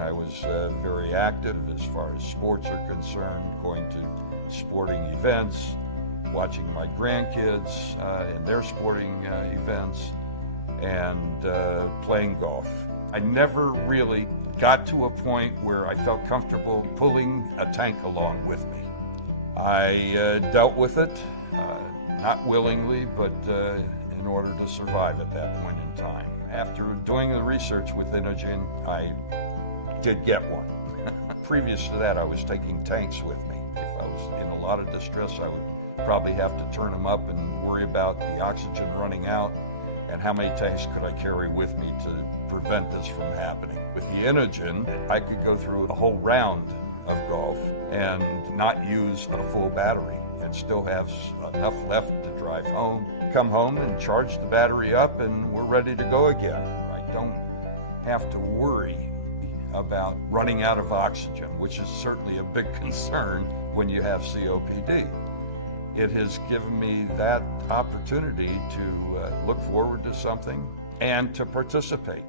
I was very active as far as sports are concerned, going to sporting events, watching my grandkids in their sporting events, and playing golf. I never really got to a point where I felt comfortable pulling a tank along with me. I dealt with it, not willingly, but in order to survive at that point in time. After doing the research with Inogen, I did get one. Previous to that, I was taking tanks with me. If I was in a lot of distress, I would probably have to turn them up and worry about the oxygen running out and how many tanks could I carry with me to prevent this from happening. With the Inogen, I could go through a whole round of golf and not use a full battery and still have enough left to drive home, come home and charge the battery up, and we're ready to go again. I don't have to worry about running out of oxygen, which is certainly a big concern when you have COPD. It has given me that opportunity to look forward to something and to participate.